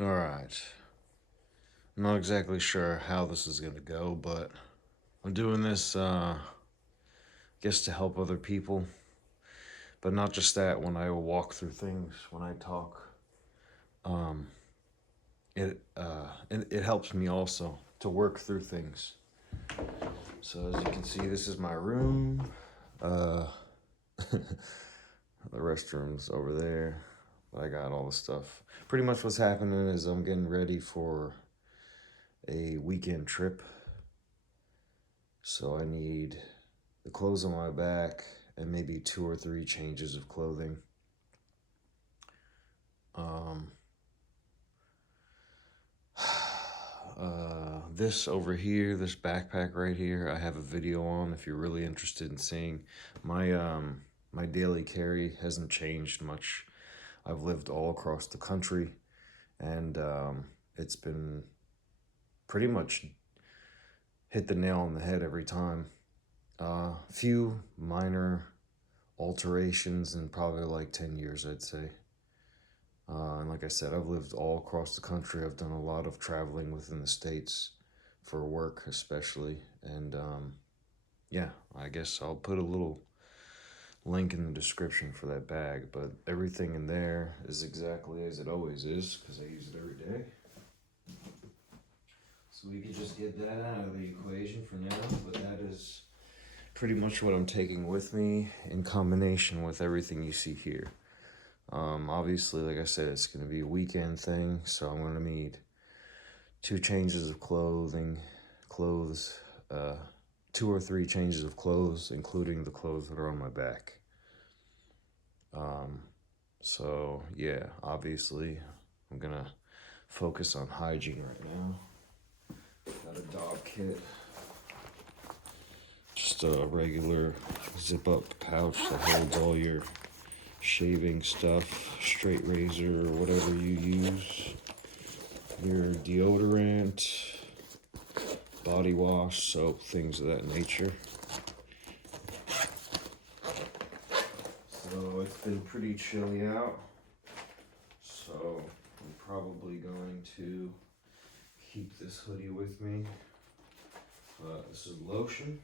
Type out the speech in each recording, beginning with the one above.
All right. I'm not exactly sure how this is going to go, but I'm doing this, guess, to help other people. But not just that, when I walk through things, when I talk, um, it helps me also to work through things. So as you can see, this is my room. Uh, the restroom's over there. But I got all the stuff. Pretty much what's happening is I'm getting ready for a weekend trip. So I need the clothes on my back and maybe 2 or 3 changes of clothing. Um, this over here, this backpack right here, I have a video on if you're really interested in seeing. My daily carry hasn't changed much. I've lived all across the country, and it's been pretty much hit the nail on the head every time. Few minor alterations in probably like 10 years, I'd say. And like I said, I've lived all across the country. I've done a lot of traveling within the states for work, especially. And yeah, I guess I'll put a little link in the description for that bag. But everything in there is exactly as it always is because I use it every day. So we can just get that out of the equation for now. But that is pretty much what I'm taking with me in combination with everything you see here. Obviously, like I said, it's going to be a weekend thing, so I'm going to need 2 changes of clothes, 2 or 3 changes of clothes, including the clothes that are on my back. So yeah, obviously, I'm going to focus on hygiene right now. Got a dog kit, just a regular zip-up pouch that holds all your shaving stuff, straight razor, or whatever you use, your deodorant, body wash, soap, things of that nature. So it's been pretty chilly out, so I'm probably going to keep this hoodie with me. This is lotion.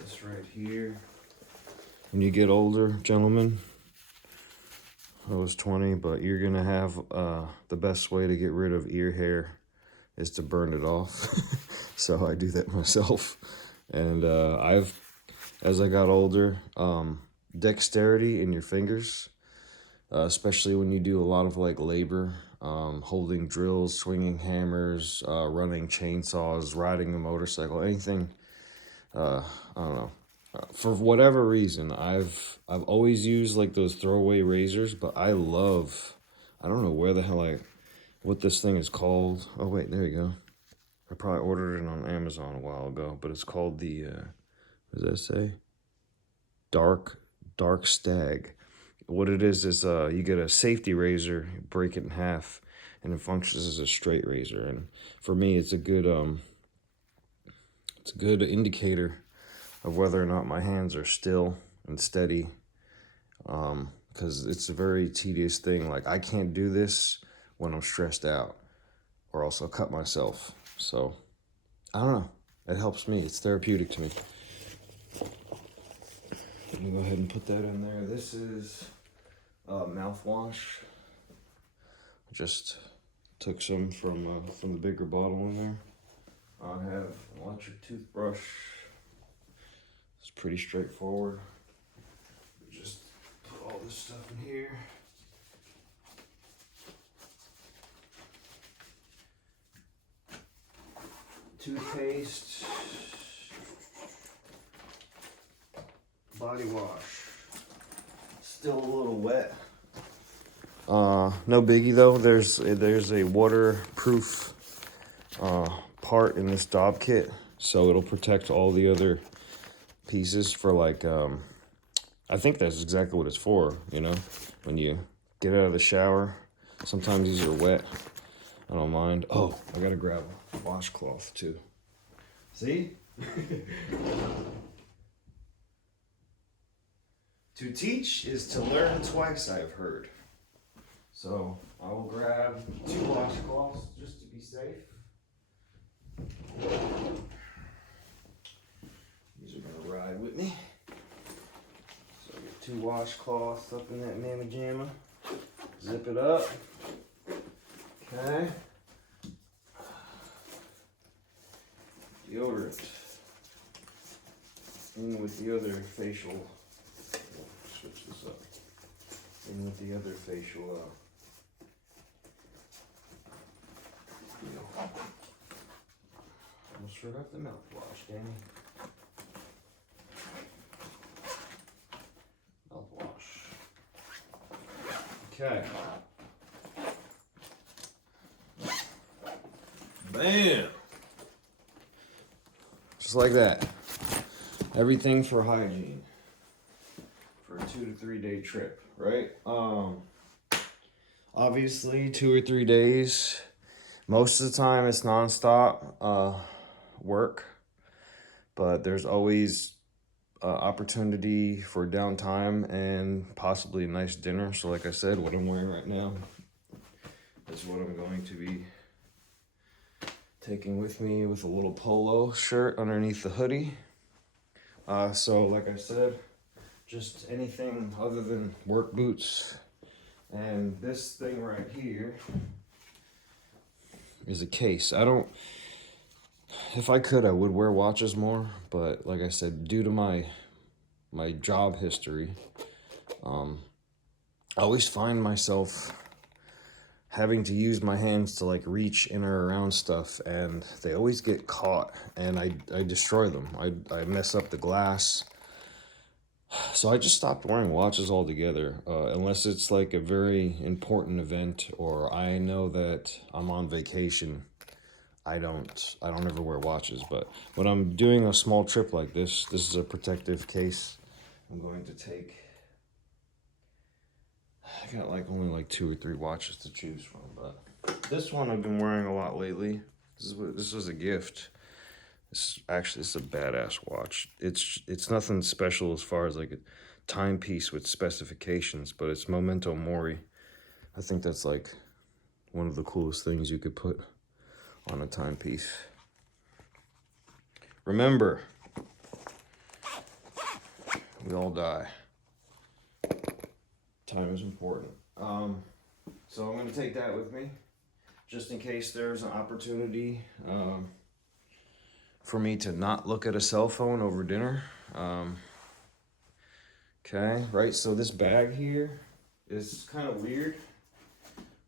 This right here. When you get older, gentlemen, I was 20, but you're gonna have the best way to get rid of ear hair is to burn it off. So I do that myself. And as I got older, dexterity in your fingers, especially when you do a lot of like labor, holding drills, swinging hammers, running chainsaws, riding a motorcycle, anything. I don't know. For whatever reason, I've always used like those throwaway razors, but I don't know where the hell what this thing is called. Oh wait, there you go. I probably ordered it on Amazon a while ago, but it's called the what does that say? Dark Stag. What it is you get a safety razor, you break it in half, and it functions as a straight razor. And for me, it's a good indicator of whether or not my hands are still and steady, because it's a very tedious thing. Like, I can't do this when I'm stressed out, or else I'll cut myself. So, I don't know. It helps me. It's therapeutic to me. Let me go ahead and put that in there. This is mouthwash. Just took some from the bigger bottle in there. I have an electric toothbrush. It's pretty straightforward. Just put all this stuff in here. Toothpaste. Body wash. Still a little wet. No biggie though. There's a waterproof part in this Dob kit, so it'll protect all the other pieces for like I think that's exactly what it's for, when you get out of the shower. Sometimes these are wet. I don't mind. Oh, I gotta grab a washcloth too. See? To teach is to learn twice, I've heard. So I will grab 2 washcloths just to be safe. These are gonna ride with me. So I get 2 washcloths up in that mamma jamma. Zip it up. Okay. Deodorant. In with the other facial. Switch this up. In with the other facial. Almost forgot the mouthwash, Danny. Mouthwash. Okay. Bam! Just like that. Everything for hygiene. For a 2 to 3 day trip, right? Obviously 2 or 3 days. Most of the time it's nonstop work, but there's always opportunity for downtime and possibly a nice dinner. So like I said, what I'm wearing right now is what I'm going to be taking with me, with a little polo shirt underneath the hoodie. So like I said, just anything other than work boots. And this thing right here is a case. If I could, I would wear watches more, but like I said, due to my job history, I always find myself having to use my hands to like reach in or around stuff, and they always get caught, and I destroy them. I mess up the glass. So I just stopped wearing watches altogether, unless it's like a very important event or I know that I'm on vacation. I don't ever wear watches, but when I'm doing a small trip like this is a protective case. I'm going to take, I got like only like 2 or 3 watches to choose from, but this one I've been wearing a lot lately. This was a gift. This is a badass watch. It's nothing special as far as like a timepiece with specifications, but it's Memento Mori. I think that's like one of the coolest things you could put on a timepiece. Remember, we all die. Time is important. So I'm gonna take that with me, just in case there's an opportunity for me to not look at a cell phone over dinner. Okay, right, so this bag here is kind of weird.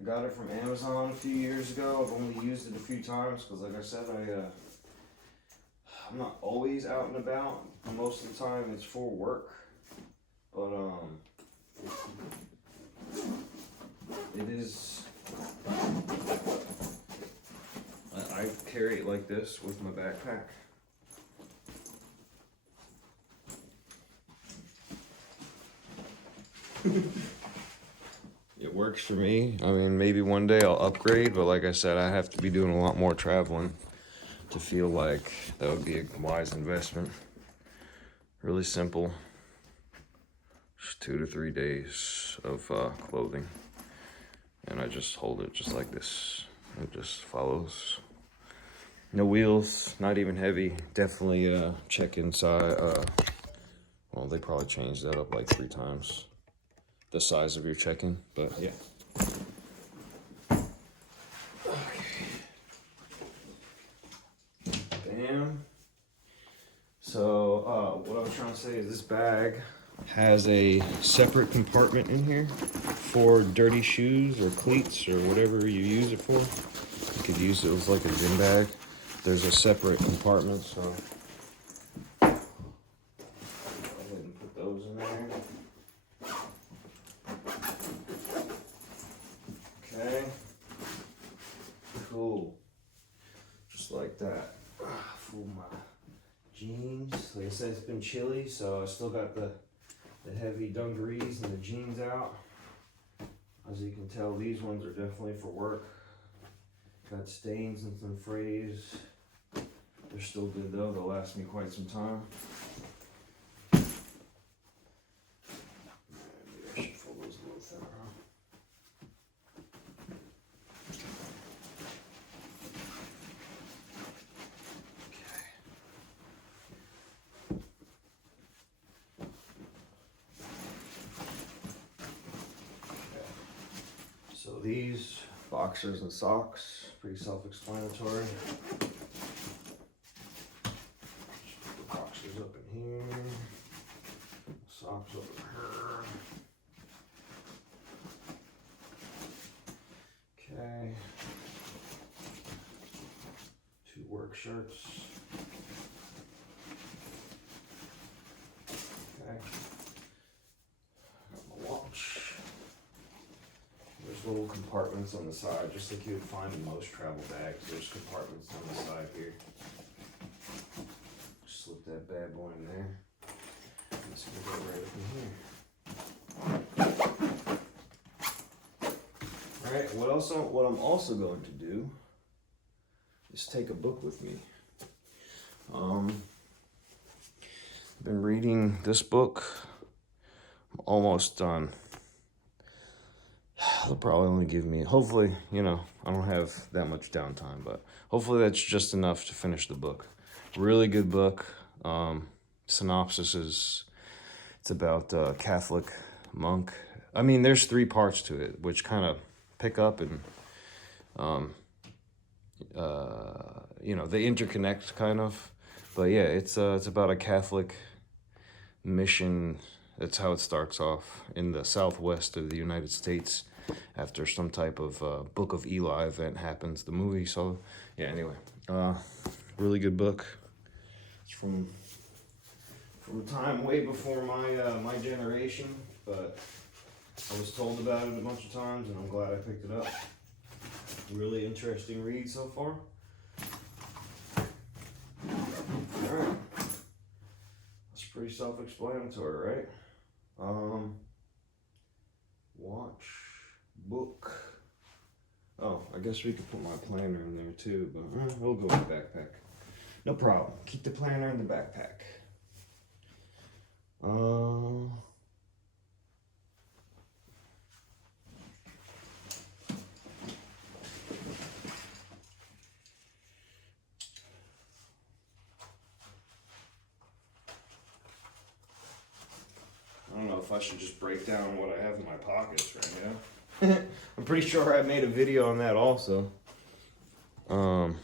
I got it from Amazon a few years ago. I've only used it a few times because, like I said, I'm not always out and about. Most of the time it's for work, but it is, I carry it like this with my backpack. It works for me. I mean, maybe one day I'll upgrade, but like I said, I have to be doing a lot more traveling to feel like that would be a wise investment. Really simple. Just 2 to 3 days of clothing. And I just hold it just like this. It just follows. No wheels, not even heavy. Definitely check inside. Well, they probably changed that up like 3 times. The size of your check-in, but yeah. Okay. Bam. So what I was trying to say is this bag has a separate compartment in here for dirty shoes or cleats or whatever you use it for. You could use it as like a gym bag. There's a separate compartment, so go ahead and put those in there. Okay, cool, just like that. Full my jeans. Like I said, it's been chilly, so I still got the heavy dungarees and the jeans out. As you can tell, these ones are definitely for work. Got stains and some frays. They're still good though, they'll last me quite some time. Maybe I should fold those a little thinner, huh? these, boxers and socks, pretty self-explanatory. Put the boxers up in here, socks over here. Okay. 2 work shirts. Okay. Got my watch. There's little compartments on the side, just like you would find in most travel bags. There's compartments on the side here. Slip that bad boy in there. Let's go right up in here. Alright, what I'm also going to do is take a book with me. I've been reading this book. I'm almost done. It'll probably only give me, hopefully, you know, I don't have that much downtime, but hopefully that's just enough to finish the book. Really good book. Synopsis is, it's about a Catholic monk. I mean, there's 3 parts to it, which kind of pick up and, you know, they interconnect kind of. But yeah, it's about a Catholic mission. That's how it starts off in the southwest of the United States after some type of Book of Eli event happens, the movie. So yeah, anyway, really good book. It's from a time way before my generation, but I was told about it a bunch of times and I'm glad I picked it up. Really interesting read so far. Alright. That's pretty self-explanatory, right? Watch, book. Oh, I guess we could put my planner in there too, but we'll go with the backpack. No problem. Keep the planner in the backpack. I don't know if I should just break down what I have in my pockets right now. I'm pretty sure I made a video on that also. Bam.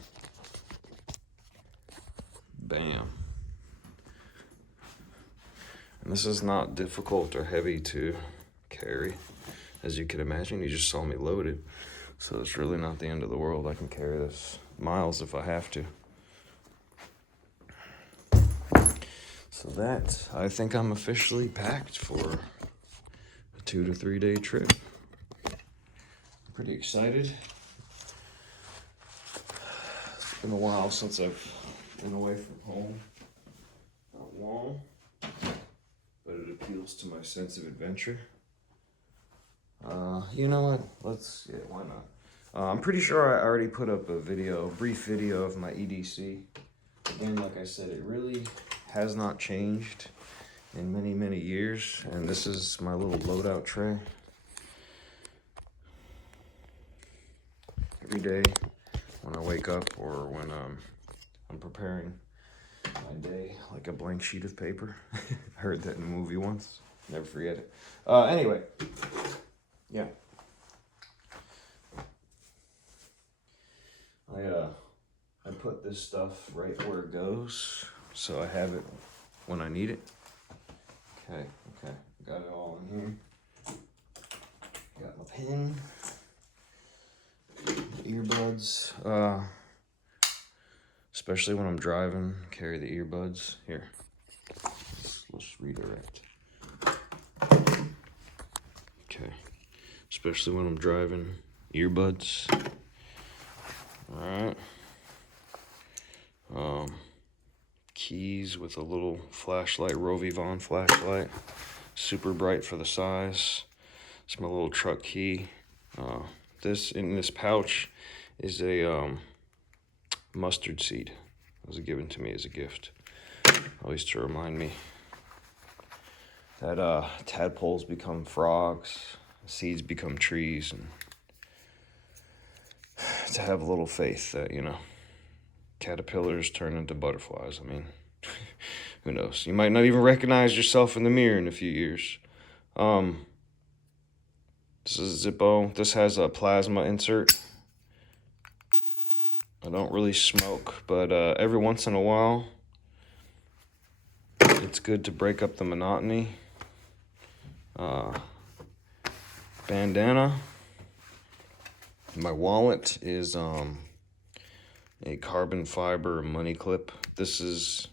And this is not difficult or heavy to carry, as you can imagine. You just saw me load it. So it's really not the end of the world. I can carry this miles if I have to. So that, I think I'm officially packed for a 2 to 3 day trip. I'm pretty excited. It's been a while since I've been away from home. Not long, but it appeals to my sense of adventure. You know what? Yeah, why not? I'm pretty sure I already put up a brief video of my EDC. Again, like I said, it really has not changed in many, many years. And this is my little loadout tray. Every day when I wake up or when I'm preparing my day, like a blank sheet of paper. I heard that in a movie once. Never forget it. Anyway, yeah. I put this stuff right where it goes, so I have it when I need it. Okay, got it all in here. Got my pen, earbuds, especially when I'm driving, carry the earbuds. Here, let's redirect. Okay, especially when I'm driving, earbuds. Alright. Keys with a little flashlight, Rovivon flashlight. Super bright for the size. It's my little truck key. This in this pouch is a mustard seed. It was given to me as a gift. Always to remind me that tadpoles become frogs, seeds become trees, and to have a little faith that, you know, caterpillars turn into butterflies. I mean, who knows? You might not even recognize yourself in the mirror in a few years. This This is Zippo. This has a plasma insert. I don't really smoke, but every once in a while, it's good to break up the monotony. Bandana. My wallet is a carbon fiber money clip. This is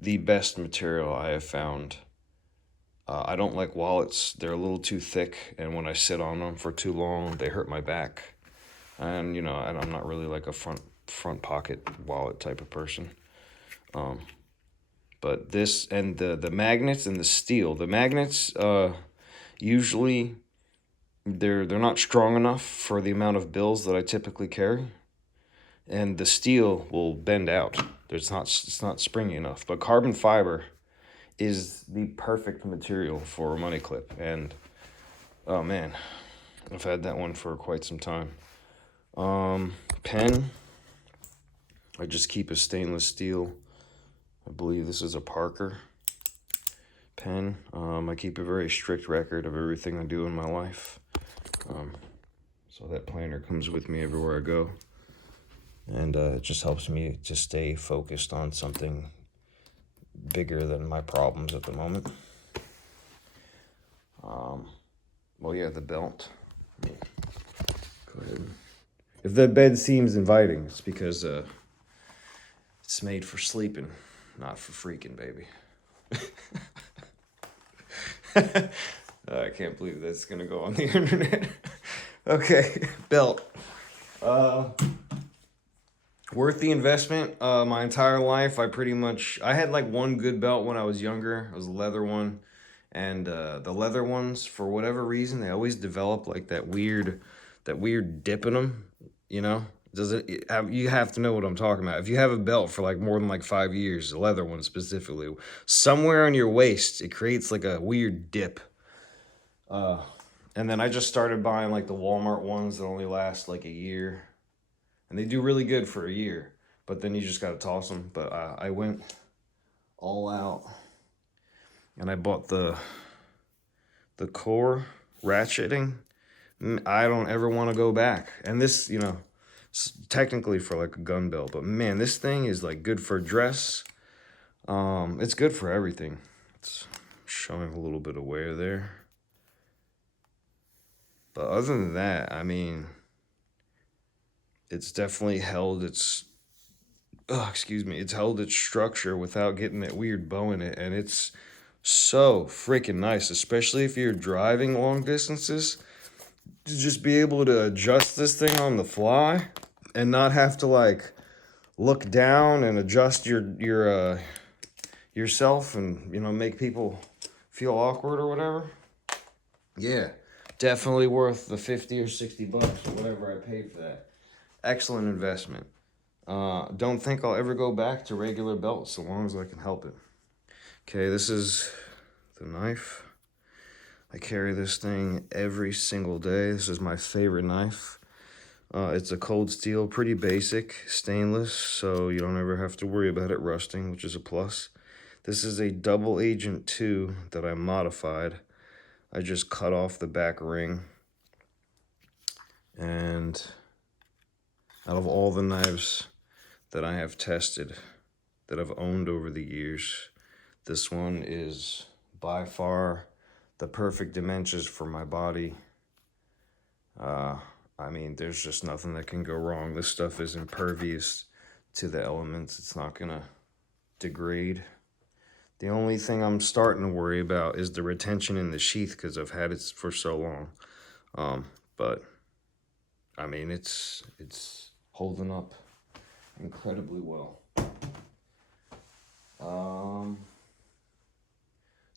the best material I have found. I don't like wallets. They're a little too thick, and when I sit on them for too long, they hurt my back. And, you know, I'm not really like a front pocket wallet type of person. But this and the magnets and the steel. The magnets, usually they're not strong enough for the amount of bills that I typically carry. And the steel will bend out. It's not springy enough. But carbon fiber is the perfect material for a money clip. And oh man, I've had that one for quite some time. Pen. I just keep a stainless steel. I believe this is a Parker pen. I keep a very strict record of everything I do in my life. So that planner comes with me everywhere I go. And it just helps me to stay focused on something bigger than my problems at the moment. Well, yeah, the belt. Go ahead. If the bed seems inviting, it's because it's made for sleeping, not for freaking, baby. I can't believe that's gonna go on the internet. Okay, belt. Worth the investment. My entire life, I had like one good belt when I was younger. It was a leather one. And the leather ones, for whatever reason, they always develop like that weird dip in them, you know? You have to know what I'm talking about. If you have a belt for like more than like 5 years, a leather one specifically, somewhere on your waist, it creates like a weird dip. And then I just started buying like the Walmart ones that only last like a year. And they do really good for a year, but then you just got to toss them. But I went all out. And I bought the core ratcheting. I don't ever want to go back. And this, you know, technically for like a gun belt, but man, this thing is like good for dress. It's good for everything. It's showing a little bit of wear there. But other than that, I mean, it's definitely held its it's held its structure without getting that weird bow in it, and it's so freaking nice, especially if you're driving long distances, to just be able to adjust this thing on the fly and not have to like look down and adjust your yourself and, you know, make people feel awkward or whatever. Yeah, definitely worth the 50 or 60 bucks or whatever I paid for that. Excellent investment. Don't think I'll ever go back to regular belts so long as I can help it. Okay, this is the knife. I carry this thing every single day. This is my favorite knife. It's a cold steel, pretty basic, stainless, so you don't ever have to worry about it rusting, which is a plus. This is a double agent 2 that I modified. I just cut off the back ring. And out of all the knives that I have tested, that I've owned over the years, this one is by far the perfect dimensions for my body. I mean, there's just nothing that can go wrong. This stuff is impervious to the elements. It's not gonna degrade. The only thing I'm starting to worry about is the retention in the sheath because I've had it for so long. But I mean, it's holding up incredibly well.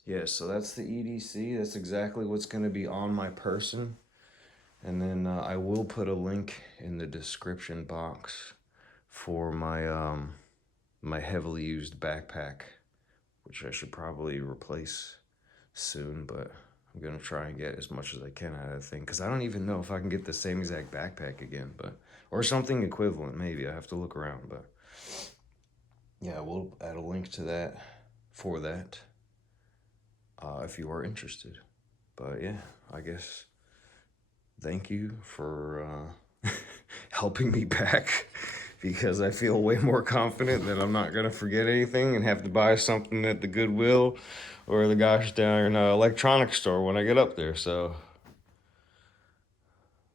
Yeah, so that's the EDC. That's exactly what's going to be on my person. And then I will put a link in the description box for my my heavily used backpack, which I should probably replace soon, but I'm going to try and get as much as I can out of that thing, because I don't even know if I can get the same exact backpack again, but or something equivalent, maybe. I have to look around, but yeah, we'll add a link to that for that if you are interested. But yeah, I guess thank you for helping me back, because I feel way more confident that I'm not gonna forget anything and have to buy something at the Goodwill or the gosh darn electronics store when I get up there. So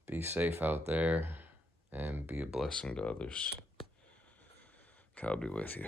be safe out there and be a blessing to others. God be with you.